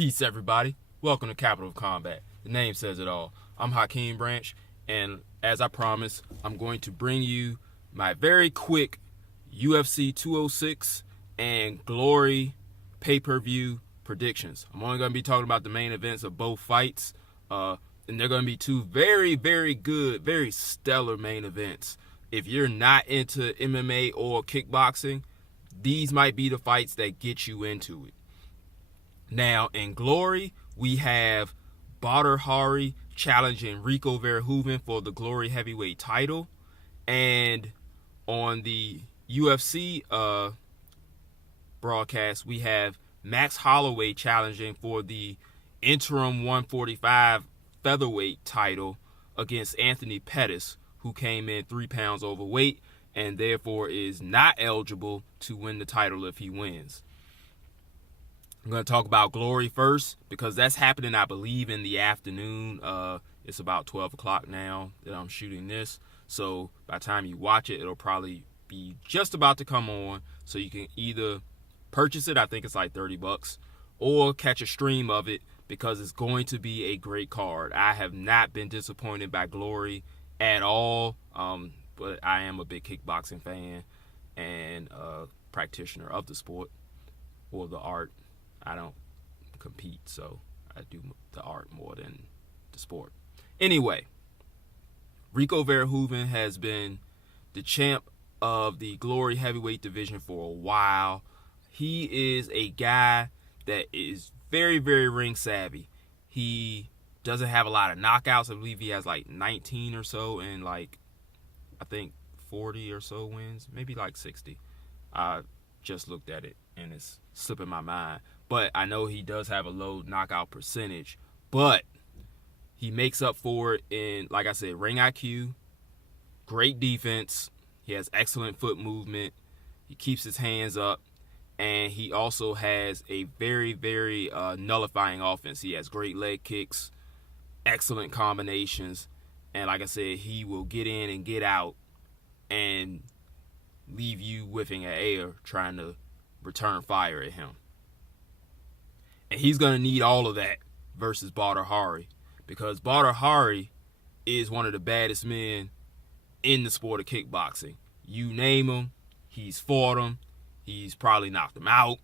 Peace, everybody. Welcome to Capital of Combat. The name says it all. I'm Hakeem Branch, and as I promised, I'm going to bring you my very quick UFC 206 and Glory pay-per-view predictions. I'm only going to be talking about the main events of both fights, and they're going to be two very, very good, very stellar main events. If you're not into MMA or kickboxing, these might be the fights that get you into it. Now, in Glory, we have Badr challenging Rico Verhoeven for the Glory heavyweight title. And on the UFC broadcast, we have Max Holloway challenging for the interim 145 featherweight title against Anthony Pettis, who came in 3 pounds overweight and therefore is not eligible to win the title if he wins. I'm going to talk about Glory first because that's happening, I believe, in the afternoon. It's about 12 o'clock now that I'm shooting this. So by the time you watch it, it'll probably be just about to come on. So you can either purchase it, I think it's like $30, or catch a stream of it because it's going to be a great card. I have not been disappointed by Glory at all, but I am a big kickboxing fan and a practitioner of the sport or the art. I don't compete, so I do the art more than the sport. Anyway, Rico Verhoeven has been the champ of the Glory heavyweight division for a while. He is a guy that is very, very ring savvy. He doesn't have a lot of knockouts. I believe he has like 19 or so and I think 40 or so wins, maybe like 60. I just looked at it and it's slipping my mind. But I know he does have a low knockout percentage. But he makes up for it in, like I said, ring IQ, great defense. He has excellent foot movement. He keeps his hands up. And he also has a very, very nullifying offense. He has great leg kicks, excellent combinations. And like I said, he will get in and get out and leave you whiffing at air trying to return fire at him. And he's going to need all of that versus Badr because Badr is one of the baddest men in the sport of kickboxing. You name him, he's fought him. He's probably knocked him out.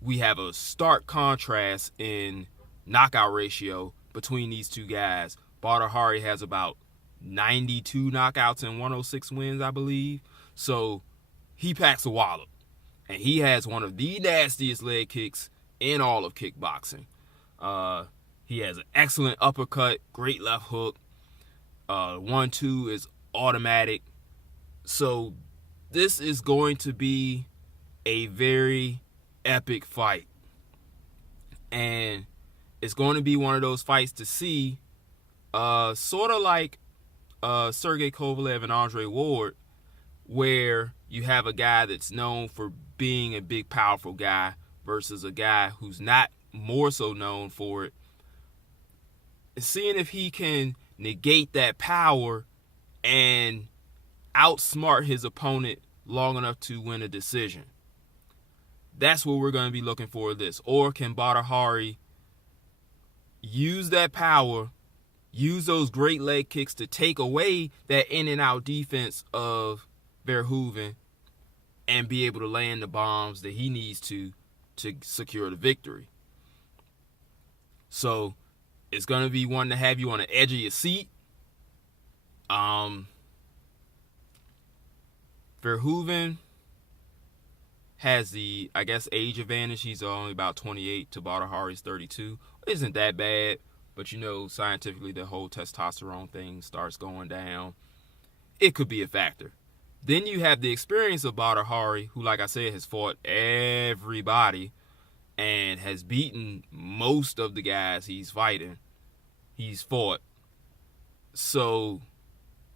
We have a stark contrast in knockout ratio between these two guys. Badr has about 92 knockouts and 106 wins, I believe. So he packs a wallop. And he has one of the nastiest leg kicks in all of kickboxing. He has an excellent uppercut, great left hook. 1-2 is automatic. So this is going to be a very epic fight. And it's going to be one of those fights to see, sort of like Sergey Kovalev and Andre Ward, where you have a guy that's known for being a big, powerful guy versus a guy who's not more so known for it. Seeing if he can negate that power and outsmart his opponent long enough to win a decision. That's what we're going to be looking for this. Or can Badr use that power, use those great leg kicks to take away that in and out defense of Verhoeven and be able to land the bombs that he needs to secure the victory. So it's going to be one to have you on the edge of your seat. Verhoeven has the, I guess, age advantage. He's only about 28 to Badr 32. Isn't that bad, but you know, scientifically the whole testosterone thing starts going down. It could be a factor. Then you have the experience of Badr who, like I said, has fought everybody and has beaten most of the guys he's fought. So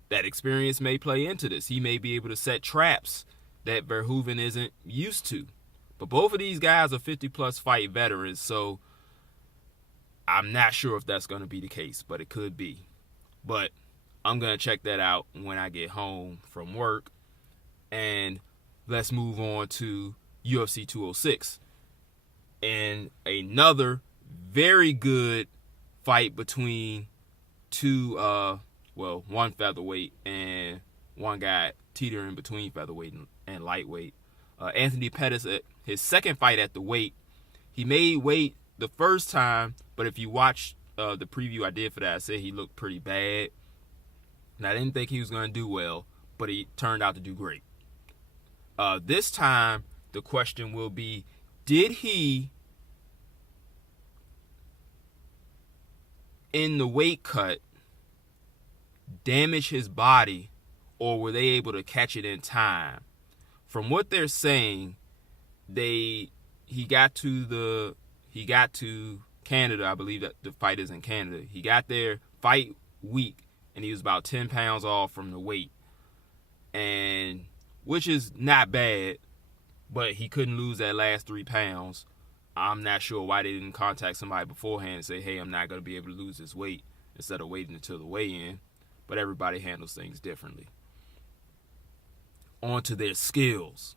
that experience may play into this. He may be able to set traps that Verhoeven isn't used to. But both of these guys are 50-plus fight veterans, so I'm not sure if that's going to be the case, but it could be. But I'm going to check that out when I get home from work. And let's move on to UFC 206. And another very good fight between one featherweight and one guy teetering between featherweight and lightweight. Anthony Pettis, his second fight at the weight, he made weight the first time, but if you watch the preview I did for that, I said he looked pretty bad. And I didn't think he was going to do well, but he turned out to do great. This time, the question will be, did he, in the weight cut, damage his body, or were they able to catch it in time? From what they're saying, he got to Canada. I believe that the fight is in Canada. He got there fight week, and he was about 10 pounds off from the weight, and which is not bad, but he couldn't lose that last 3 pounds. I'm not sure why they didn't contact somebody beforehand and say, hey, I'm not going to be able to lose this weight, instead of waiting until the weigh-in. But everybody handles things differently. On to their skills.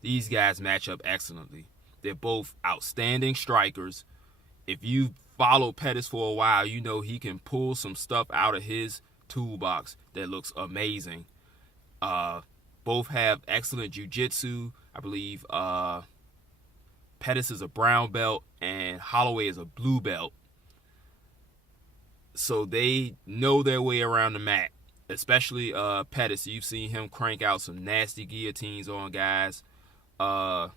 These guys match up excellently. They're both outstanding strikers. If you follow Pettis for a while, you know he can pull some stuff out of his toolbox that looks amazing. Both have excellent jiu-jitsu. I believe Pettis is a brown belt and Holloway is a blue belt. So they know their way around the mat, especially Pettis. You've seen him crank out some nasty guillotines on guys. And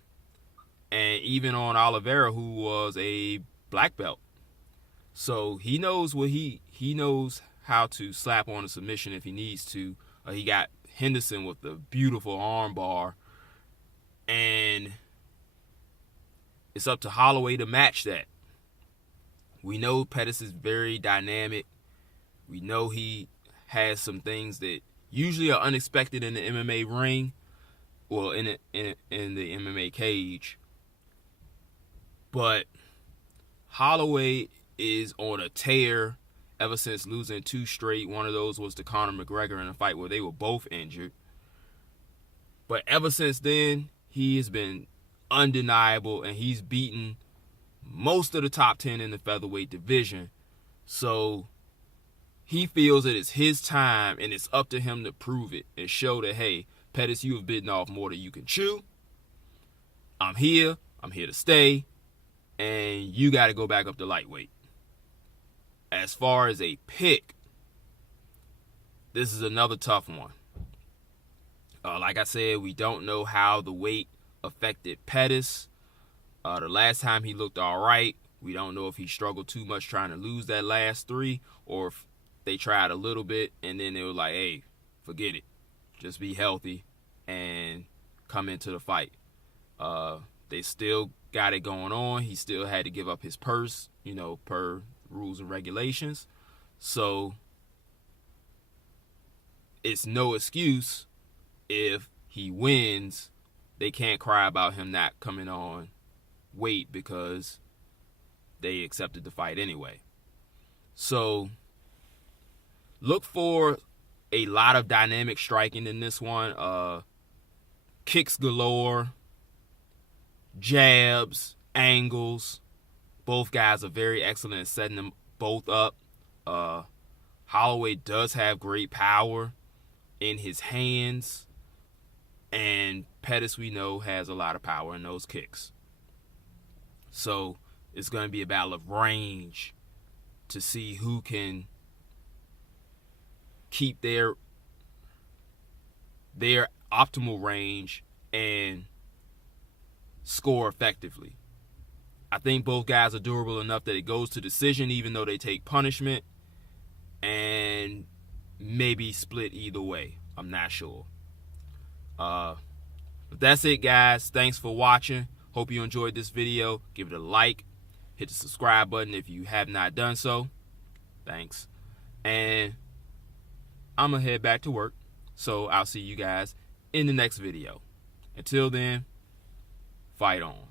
even on Oliveira, who was a black belt. So he knows he knows how to slap on a submission if he needs to. He got Henderson with the beautiful arm bar. And it's up to Holloway to match that. We know Pettis is very dynamic. We know he has some things that usually are unexpected in the MMA ring. Well, in the MMA cage. But Holloway is on a tear ever since losing 2 straight. One of those was to Conor McGregor in a fight where they were both injured. But ever since then, he has been undeniable, and he's beaten most of the top 10 in the featherweight division. So he feels that it's his time, and it's up to him to prove it and show that, hey, Pettis, you have bitten off more than you can chew. I'm here to stay, and you got to go back up to lightweight. As far as a pick, this is another tough one. Like I said, we don't know how the weight affected Pettis. The last time he looked all right. We don't know if he struggled too much trying to lose that last 3, or if they tried a little bit and then they were like, hey, forget it. Just be healthy and come into the fight. They still got it going on. He still had to give up his purse, per rules and regulations. So it's no excuse if he wins. They can't cry about him not coming on weight because they accepted the fight anyway. So look for a lot of dynamic striking in this one. Kicks galore, jabs, angles. Both guys are very excellent at setting them both up. Holloway does have great power in his hands, and Pettis, we know, has a lot of power in those kicks. So it's going to be a battle of range to see who can keep their optimal range and score effectively. I think both guys are durable enough that it goes to decision, even though they take punishment, and maybe split either way. I'm not sure. But that's it, guys. Thanks for watching. Hope you enjoyed this video. Give it a like. Hit the subscribe button if you have not done so. Thanks. And I'm going to head back to work. So I'll see you guys in the next video. Until then, fight on.